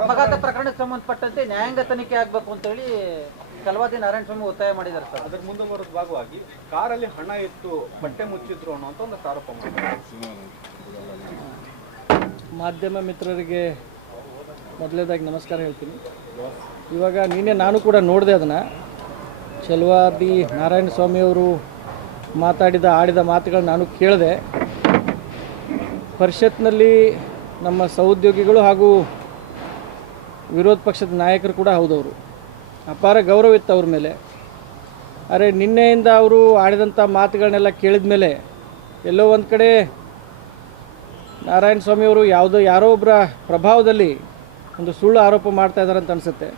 ಅಪಘಾತ ಪ್ರಕರಣಕ್ಕೆ ಸಂಬಂಧಪಟ್ಟಂತೆ ನ್ಯಾಯಾಂಗ ತನಿಖೆ ಆಗ್ಬೇಕು ಅಂತ ಹೇಳಿ ಕಲವಾದಿ ನಾರಾಯಣ ಸ್ವಾಮಿ ಒತ್ತಾಯ ಮಾಡಿದ್ದಾರೆ ಸರ್ ಅದಕ್ಕೆ ಮುಂದುವರೆದ ಭಾಗವಾಗಿ ಕಾರಲ್ಲಿ ಹಣ ಇತ್ತು ಬಟ್ಟೆ ಮುಚ್ಚಿದ್ರು ಅನ್ನೋಂಥ ಒಂದು ಆರೋಪ ಮಾಧ್ಯಮ ಮಿತ್ರರಿಗೆ ಮೊದಲೇದಾಗಿ ನಮಸ್ಕಾರ ಹೇಳ್ತೀನಿ ಇವಾಗ ನಿನ್ನೆ ನಾನು ಕೂಡ ನೋಡಿದೆ ಅದನ್ನ ಶೆಲ್ವಾದಿ ನಾರಾಯಣ ಸ್ವಾಮಿಯವರು ಮಾತಾಡಿದ ಆಡಿದ ಮಾತುಗಳನ್ನ ನಾನು ಕೇಳಿದೆ ಪರಿಷತ್ನಲ್ಲಿ ನಮ್ಮ ಸಹೋದ್ಯೋಗಿಗಳು ಹಾಗೂ ವಿರೋಧ ಪಕ್ಷದ ನಾಯಕರು ಕೂಡ ಹೌದವರು ಅಪಾರ ಗೌರವ ಇತ್ತು ಅವ್ರ ಮೇಲೆ ಅರೆ ನಿನ್ನೆಯಿಂದ ಅವರು ಆಡಿದಂಥ ಮಾತುಗಳನ್ನೆಲ್ಲ ಕೇಳಿದ ಮೇಲೆ ಎಲ್ಲೋ ಒಂದು ಕಡೆ ನಾರಾಯಣ ಸ್ವಾಮಿಯವರು ಯಾವುದೋ ಯಾರೋ ಒಬ್ಬರ ಪ್ರಭಾವದಲ್ಲಿ ಒಂದು ಸುಳ್ಳು ಆರೋಪ ಮಾಡ್ತಾ ಇದ್ದಾರೆ ಅಂತ ಅನಿಸುತ್ತೆ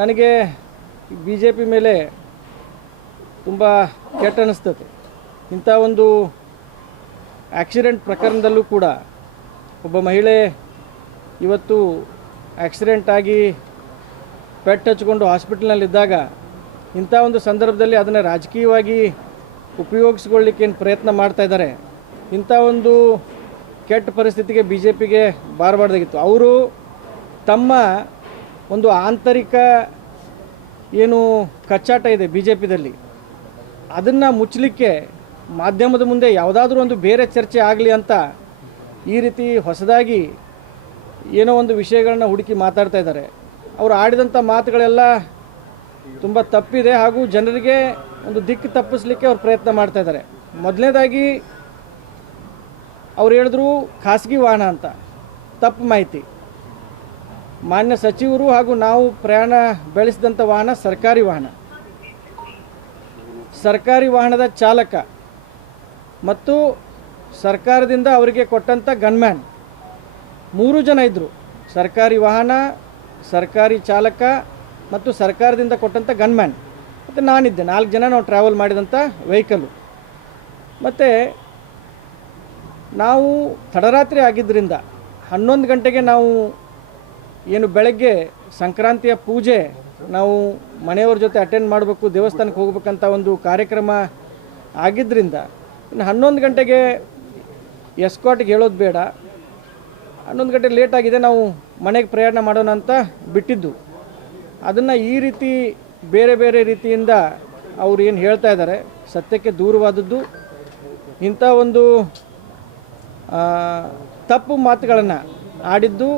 ನನಗೆ ಬಿ ಜೆ ಪಿ ಮೇಲೆ ತುಂಬ ಕೆಟ್ಟ ಅನ್ನಿಸ್ತದೆ ಇಂಥ ಒಂದು ಆಕ್ಸಿಡೆಂಟ್ ಪ್ರಕರಣದಲ್ಲೂ ಕೂಡ ಒಬ್ಬ ಮಹಿಳೆ ಇವತ್ತು ಆಕ್ಸಿಡೆಂಟ್ ಆಗಿ ಪೆಟ್ಟು ಹಚ್ಕೊಂಡು ಹಾಸ್ಪಿಟ್ಲ್ನಲ್ಲಿದ್ದಾಗ ಇಂಥ ಒಂದು ಸಂದರ್ಭದಲ್ಲಿ ಅದನ್ನು ರಾಜಕೀಯವಾಗಿ ಉಪಯೋಗಿಸ್ಕೊಳ್ಳಿಕ್ಕೇನು ಪ್ರಯತ್ನ ಮಾಡ್ತಾ ಇದ್ದಾರೆ ಇಂಥ ಒಂದು ಕೆಟ್ಟ ಪರಿಸ್ಥಿತಿಗೆ ಬಿ ಜೆ ಪಿಗೆ ಬಾರಬಾರ್ದಾಗಿತ್ತು ಅವರು ತಮ್ಮ ಒಂದು ಆಂತರಿಕ ಏನು ಕಚ್ಚಾಟ ಇದೆ ಬಿ ಜೆ ಪಿದಲ್ಲಿ ಅದನ್ನು ಮುಚ್ಚಲಿಕ್ಕೆ ಮಾಧ್ಯಮದ ಮುಂದೆ ಯಾವುದಾದ್ರೂ ಒಂದು ಬೇರೆ ಚರ್ಚೆ ಆಗಲಿ ಅಂತ ಈ ರೀತಿ ಹೊಸದಾಗಿ ಏನೋ ಒಂದು ವಿಷಯಗಳನ್ನ ಹುಡುಕಿ ಮಾತಾಡ್ತಾ ಇದ್ದಾರೆ ಅವರು ಆಡಿದಂಥ ಮಾತುಗಳೆಲ್ಲ ತುಂಬ ತಪ್ಪಿದೆ ಹಾಗೂ ಜನರಿಗೆ ಒಂದು ದಿಕ್ಕು ತಪ್ಪಿಸ್ಲಿಕ್ಕೆ ಅವ್ರು ಪ್ರಯತ್ನ ಮಾಡ್ತಾ ಇದ್ದಾರೆ ಮೊದಲನೇದಾಗಿ ಅವ್ರು ಹೇಳಿದ್ರು ಖಾಸಗಿ ವಾಹನ ಅಂತ ತಪ್ಪು ಮಾಹಿತಿ ಮಾನ್ಯ ಸಚಿವರು ಹಾಗೂ ನಾವು ಪ್ರಯಾಣ ಬೆಳೆಸಿದಂಥ ವಾಹನ ಸರ್ಕಾರಿ ವಾಹನ ಸರ್ಕಾರಿ ವಾಹನದ ಚಾಲಕ ಮತ್ತು ಸರ್ಕಾರದಿಂದ ಅವರಿಗೆ ಕೊಟ್ಟಂಥ ಗನ್ಮ್ಯಾನ್ ಮೂರು ಜನ ಇದ್ದರು ಸರ್ಕಾರಿ ವಾಹನ ಸರ್ಕಾರಿ ಚಾಲಕ ಮತ್ತು ಸರ್ಕಾರದಿಂದ ಕೊಟ್ಟಂಥ ಗನ್ಮ್ಯಾನ್ ಮತ್ತು ನಾನಿದ್ದೆ ನಾಲ್ಕು ಜನ ನಾವು ಟ್ರಾವೆಲ್ ಮಾಡಿದಂಥ ವೆಹಿಕಲ್ಲು ಮತ್ತು ನಾವು ತಡರಾತ್ರಿ ಆಗಿದ್ದರಿಂದ ಹನ್ನೊಂದು ಗಂಟೆಗೆ ನಾವು ಏನು ಬೆಳಗ್ಗೆ ಸಂಕ್ರಾಂತಿಯ ಪೂಜೆ ನಾವು ಮನೆಯವ್ರ ಜೊತೆ ಅಟೆಂಡ್ ಮಾಡಬೇಕು ದೇವಸ್ಥಾನಕ್ಕೆ ಹೋಗ್ಬೇಕಂತ ಒಂದು ಕಾರ್ಯಕ್ರಮ ಆಗಿದ್ದರಿಂದ ಇನ್ನು ಹನ್ನೊಂದು ಗಂಟೆಗೆ ಎಸ್ಕಾಟ್ಗೆ ಹೇಳೋದು ಬೇಡ ಹನ್ನೊಂದು ಗಂಟೆ ಲೇಟಾಗಿದೆ ನಾವು ಮನೆಗೆ ಪ್ರಯಾಣ ಮಾಡೋಣ ಅಂತ ಬಿಟ್ಟಿದ್ದು ಅದನ್ನು ಈ ರೀತಿ ಬೇರೆ ಬೇರೆ ರೀತಿಯಿಂದ ಅವರು ಏನು ಹೇಳ್ತಾ ಇದ್ದಾರೆ ಸತ್ಯಕ್ಕೆ ದೂರವಾದದ್ದು ಇಂಥ ಒಂದು ತಪ್ಪು ಮಾತುಗಳನ್ನು ಆಡಿದ್ದು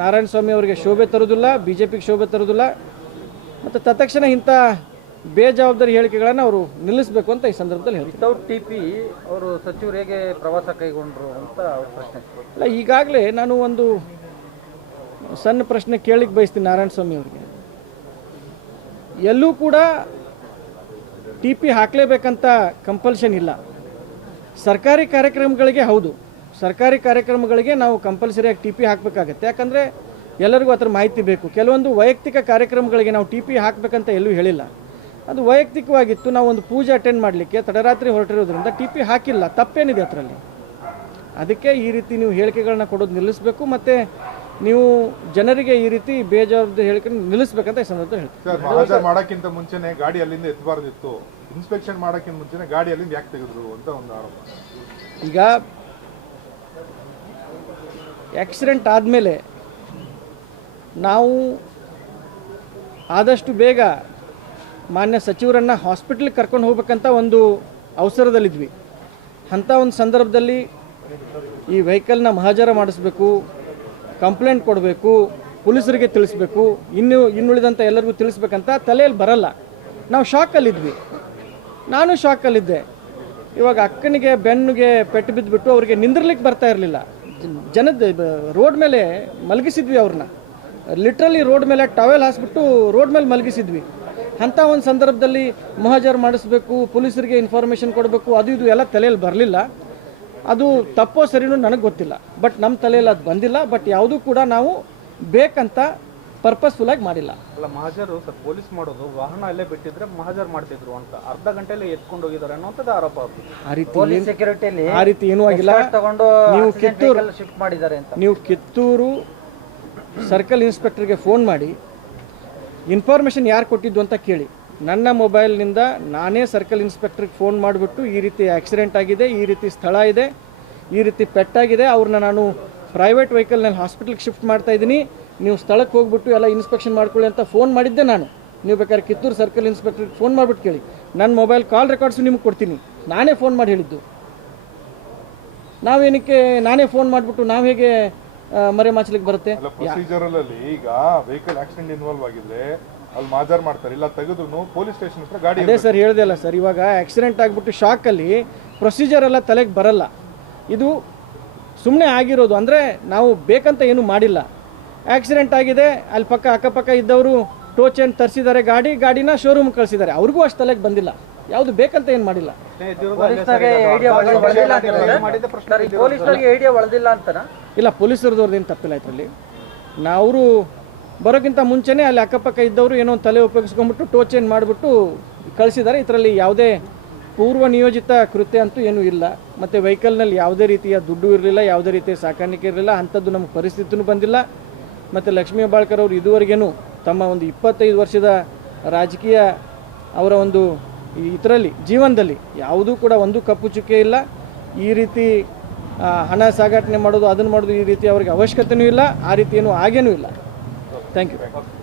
ನಾರಾಯಣ ಸ್ವಾಮಿ ಅವರಿಗೆ ಶೋಭೆ ತರೋದಿಲ್ಲ ಬಿ ಜೆ ಪಿಗೆ ಶೋಭೆ ತರೋದಿಲ್ಲ ಮತ್ತು ತತ್ಕ್ಷಣ ಇಂಥ ಬೇಜವಾಬ್ದಾರಿ ಹೇಳಿಕೆಗಳನ್ನು ಅವರು ನಿಲ್ಲಿಸಬೇಕು ಅಂತ ಈ ಸಂದರ್ಭದಲ್ಲಿ ಹೇಳ್ತಾರೆ ಟಿ ಪಿ ಅವರು ಸಚಿವರು ಹೇಗೆ ಪ್ರವಾಸ ಕೈಗೊಂಡರು ಅಂತ ಪ್ರಶ್ನೆ ಅಲ್ಲ ಈಗಾಗಲೇ ನಾನು ಒಂದು ಸಣ್ಣ ಪ್ರಶ್ನೆ ಕೇಳಲಿಕ್ಕೆ ಬಯಸ್ತೀನಿ ಸ್ವಾಮಿ ಅವರಿಗೆ ಎಲ್ಲೂ ಕೂಡ ಟಿ ಪಿ ಹಾಕಲೇಬೇಕಂತ ಕಂಪಲ್ಷನ್ ಇಲ್ಲ ಸರ್ಕಾರಿ ಕಾರ್ಯಕ್ರಮಗಳಿಗೆ ಹೌದು ಸರ್ಕಾರಿ ಕಾರ್ಯಕ್ರಮಗಳಿಗೆ ನಾವು ಕಂಪಲ್ಸರಿಯಾಗಿ ಟಿ ಪಿ ಹಾಕಬೇಕಾಗತ್ತೆ ಯಾಕಂದರೆ ಎಲ್ಲರಿಗೂ ಅದರ ಮಾಹಿತಿ ಬೇಕು ಕೆಲವೊಂದು ವೈಯಕ್ತಿಕ ಕಾರ್ಯಕ್ರಮಗಳಿಗೆ ನಾವು ಟಿ ಪಿ ಹಾಕಬೇಕಂತ ಎಲ್ಲೂ ಹೇಳಿಲ್ಲ ಅದು ವೈಯಕ್ತಿಕವಾಗಿತ್ತು ನಾವು ಒಂದು ಪೂಜೆ ಅಟೆಂಡ್ ಮಾಡಲಿಕ್ಕೆ ತಡರಾತ್ರಿ ಹೊರಟಿರೋದ್ರಿಂದ ಟಿ ಪಿ ಹಾಕಿಲ್ಲ ತಪ್ಪೇನಿದೆ ಅದರಲ್ಲಿ ಅದಕ್ಕೆ ಈ ರೀತಿ ನೀವು ಹೇಳಿಕೆಗಳನ್ನ ಕೊಡೋದು ನಿಲ್ಲಿಸಬೇಕು ಮತ್ತು ನೀವು ಜನರಿಗೆ ಈ ರೀತಿ ಬೇಜವಾಬ್ದಾರಿ ಹೇಳಿಕೆ ನಿಲ್ಲಿಸಬೇಕಂತ ಈ ಸಂದರ್ಭ ಹೇಳ್ತೀನಿ ಮಾಡೋಕ್ಕಿಂತ ಗಾಡಿ ಅಲ್ಲಿಂದ ಎತ್ತಬಾರ್ದಿತ್ತು ಇನ್ಸ್ಪೆಕ್ಷನ್ ಮಾಡೋಕ್ಕಿಂತ ಮುಂಚೆನೆ ಗಾಡಿ ಅಲ್ಲಿಂದ ಯಾಕೆ ತೆಗೆದ್ರು ಅಂತ ಒಂದು ಆರೋಪ ಈಗ ಆಕ್ಸಿಡೆಂಟ್ ಆದಮೇಲೆ ನಾವು ಆದಷ್ಟು ಬೇಗ ಮಾನ್ಯ ಸಚಿವರನ್ನು ಹಾಸ್ಪಿಟ್ಲಿಗೆ ಕರ್ಕೊಂಡು ಹೋಗ್ಬೇಕಂತ ಒಂದು ಅವಸರದಲ್ಲಿದ್ವಿ ಅಂಥ ಒಂದು ಸಂದರ್ಭದಲ್ಲಿ ಈ ವೆಹಿಕಲ್ನ ಮಹಾಜರ ಮಾಡಿಸ್ಬೇಕು ಕಂಪ್ಲೇಂಟ್ ಕೊಡಬೇಕು ಪೊಲೀಸರಿಗೆ ತಿಳಿಸ್ಬೇಕು ಇನ್ನು ಇನ್ನುಳಿದಂಥ ಎಲ್ಲರಿಗೂ ತಿಳಿಸ್ಬೇಕಂತ ತಲೆಯಲ್ಲಿ ಬರಲ್ಲ ನಾವು ಶಾಕಲ್ಲಿದ್ವಿ ನಾನು ಶಾಕಲ್ಲಿದ್ದೆ ಇವಾಗ ಅಕ್ಕನಿಗೆ ಬೆನ್ನಿಗೆ ಪೆಟ್ಟು ಬಿದ್ದುಬಿಟ್ಟು ಅವರಿಗೆ ನಿಂದಿರ್ಲಿಕ್ಕೆ ಬರ್ತಾ ಇರಲಿಲ್ಲ ಜನದ ರೋಡ್ ಮೇಲೆ ಮಲಗಿಸಿದ್ವಿ ಅವ್ರನ್ನ ಲಿಟ್ರಲಿ ರೋಡ್ ಮೇಲೆ ಟವೆಲ್ ಹಾಸ್ಬಿಟ್ಟು ರೋಡ್ ಮೇಲೆ ಮಲಗಿಸಿದ್ವಿ ಅಂಥ ಒಂದು ಸಂದರ್ಭದಲ್ಲಿ ಮಹಜರ್ ಮಾಡಿಸ್ಬೇಕು ಪೊಲೀಸರಿಗೆ ಇನ್ಫಾರ್ಮೇಷನ್ ಕೊಡಬೇಕು ಅದು ಇದು ಎಲ್ಲ ತಲೆಯಲ್ಲಿ ಬರಲಿಲ್ಲ ಅದು ತಪ್ಪೋ ಸರಿನೂ ನನಗೆ ಗೊತ್ತಿಲ್ಲ ಬಟ್ ನಮ್ಮ ತಲೆಯಲ್ಲಿ ಅದು ಬಂದಿಲ್ಲ ಬಟ್ ಯಾವುದೂ ಕೂಡ ನಾವು ಬೇಕಂತ ಪರ್ಪಸ್ಫುಲ್ ಆಗಿ ಮಾಡಿಲ್ಲ ಅಲ್ಲ ಮಹಾಜರು ಸರ್ ಪೊಲೀಸ್ ಮಾಡೋದು ವಾಹನ ಅಲ್ಲೇ ಬಿಟ್ಟಿದ್ರೆ ಮಹಾಜರ್ ಮಾಡ್ತಿದ್ರು ಅಂತ ಅರ್ಧ ಗಂಟೆಯಲ್ಲಿ ಎತ್ಕೊಂಡು ಹೋಗಿದ್ದಾರೆ ಅನ್ನೋಂಥದ್ದು ಆರೋಪ ಆ ರೀತಿ ಆ ರೀತಿ ಏನೂ ಆಗಿಲ್ಲ ನೀವು ಕಿತ್ತೂರು ಶಿಫ್ಟ್ ಮಾಡಿದ್ದಾರೆ ಅಂತ ನೀವು ಕಿತ್ತೂರು ಸರ್ಕಲ್ ಇನ್ಸ್ಪೆಕ್ಟರ್ಗೆ ಫೋನ್ ಮಾಡಿ ಇನ್ಫಾರ್ಮೇಷನ್ ಯಾರು ಕೊಟ್ಟಿದ್ದು ಅಂತ ಕೇಳಿ ನನ್ನ ಮೊಬೈಲ್ನಿಂದ ನಾನೇ ಸರ್ಕಲ್ ಇನ್ಸ್ಪೆಕ್ಟ್ರಿಗೆ ಫೋನ್ ಮಾಡಿಬಿಟ್ಟು ಈ ರೀತಿ ಆಕ್ಸಿಡೆಂಟ್ ಆಗಿದೆ ಈ ರೀತಿ ಸ್ಥಳ ಇದೆ ಈ ರೀತಿ ಪೆಟ್ಟಾಗಿದೆ ಅವ್ರನ್ನ ನಾನು ಪ್ರೈವೇಟ್ ವೆಹಿಕಲ್ನಲ್ಲಿ ಹಾಸ್ಪಿಟ್ಲಿಗೆ ಶಿಫ್ಟ್ ಮಾಡ್ತಾ ಇದ್ದೀನಿ ನೀವು ಸ್ಥಳಕ್ಕೆ ಹೋಗ್ಬಿಟ್ಟು ಎಲ್ಲ ಇನ್ಸ್ಪೆಕ್ಷನ್ ಮಾಡ್ಕೊಳ್ಳಿ ಅಂತ ಫೋನ್ ಮಾಡಿದ್ದೆ ನಾನು ನೀವು ಬೇಕಾದ್ರೆ ಕಿತ್ತೂರು ಸರ್ಕಲ್ ಇನ್ಸ್ಪೆಕ್ಟ್ರಿಗೆ ಫೋನ್ ಮಾಡಿಬಿಟ್ಟು ಕೇಳಿ ನನ್ನ ಮೊಬೈಲ್ ಕಾಲ್ ರೆಕಾರ್ಡ್ಸು ನಿಮ್ಗೆ ಕೊಡ್ತೀನಿ ನಾನೇ ಫೋನ್ ಮಾಡಿ ಹೇಳಿದ್ದು ನಾವೇನಕ್ಕೆ ನಾನೇ ಫೋನ್ ಮಾಡಿಬಿಟ್ಟು ನಾವು ಹೇಗೆ ಮರೆ ಮಾಚಲಿಕ್ಕೆ ಬರುತ್ತೆ ಅಲ್ಲಿ ಈಗ ವೆಹಿಕಲ್ ಆಕ್ಸಿಡೆಂಟ್ ಇನ್ವಾಲ್ವ್ ಆಗಿದ್ರೆ ಅಲ್ಲಿ ಮಾಜಾರ್ ಮಾಡ್ತಾರೆ ಇಲ್ಲ ತೆಗೆದ್ರು ಪೊಲೀಸ್ ಸ್ಟೇಷನ್ ಹತ್ರ ಗಾಡಿ ಅದೇ ಸರ್ ಅಲ್ಲ ಸರ್ ಇವಾಗ ಆಕ್ಸಿಡೆಂಟ್ ಆಗಿಬಿಟ್ಟು ಶಾಕ್ ಅಲ್ಲಿ ಪ್ರೊಸೀಜರ್ ಎಲ್ಲ ತಲೆಗೆ ಬರಲ್ಲ ಇದು ಸುಮ್ಮನೆ ಆಗಿರೋದು ಅಂದ್ರೆ ನಾವು ಬೇಕಂತ ಏನೂ ಮಾಡಿಲ್ಲ ಆಕ್ಸಿಡೆಂಟ್ ಆಗಿದೆ ಅಲ್ಲಿ ಪಕ್ಕ ಅಕ್ಕಪಕ್ಕ ಇದ್ದವರು ಟೋಚನ್ ತರಿಸಿದ್ದಾರೆ ಗಾಡಿ ಗಾಡಿನ ಶೋರೂಮ್ ಕಳಿಸಿದ್ದಾರೆ ಅವ್ರಿಗೂ ಅಷ್ಟು ತಲೆಗೆ ಬಂದಿಲ್ಲ ಯಾವುದು ಬೇಕಂತ ಏನು ಮಾಡಿಲ್ಲ ಐಡಿಯಾ ಇಲ್ಲ ಪೊಲೀಸರದವ್ರದ್ದು ಏನು ತಪ್ಪಿಲ್ಲ ಇದರಲ್ಲಿ ಅವರು ಬರೋಕ್ಕಿಂತ ಮುಂಚೆನೇ ಅಲ್ಲಿ ಅಕ್ಕಪಕ್ಕ ಇದ್ದವರು ಏನೋ ಒಂದು ತಲೆ ಉಪಯೋಗಿಸ್ಕೊಂಡ್ಬಿಟ್ಟು ಟೋಚ್ ಏನು ಮಾಡಿಬಿಟ್ಟು ಕಳಿಸಿದ್ದಾರೆ ಇದರಲ್ಲಿ ಯಾವುದೇ ಪೂರ್ವ ನಿಯೋಜಿತ ಕೃತ್ಯ ಅಂತೂ ಏನೂ ಇಲ್ಲ ಮತ್ತು ವೆಹಿಕಲ್ನಲ್ಲಿ ಯಾವುದೇ ರೀತಿಯ ದುಡ್ಡು ಇರಲಿಲ್ಲ ಯಾವುದೇ ರೀತಿಯ ಸಾಕಾಣಿಕೆ ಇರಲಿಲ್ಲ ಅಂಥದ್ದು ನಮ್ಮ ಪರಿಸ್ಥಿತಿನೂ ಬಂದಿಲ್ಲ ಮತ್ತು ಲಕ್ಷ್ಮೀ ಬಾಳ್ಕರ್ ಅವರು ಇದುವರೆಗೇನು ತಮ್ಮ ಒಂದು ಇಪ್ಪತ್ತೈದು ವರ್ಷದ ರಾಜಕೀಯ ಅವರ ಒಂದು ಇದರಲ್ಲಿ ಜೀವನದಲ್ಲಿ ಯಾವುದೂ ಕೂಡ ಒಂದು ಕಪ್ಪು ಚುಕ್ಕೆ ಇಲ್ಲ ಈ ರೀತಿ ಹಣ ಸಾಗಾಟನೆ ಮಾಡೋದು ಅದನ್ನು ಮಾಡೋದು ಈ ರೀತಿ ಅವ್ರಿಗೆ ಅವಶ್ಯಕತೆಯೂ ಇಲ್ಲ ಆ ರೀತಿ ಏನು ಆಗೇನೂ ಇಲ್ಲ ಥ್ಯಾಂಕ್ ಯು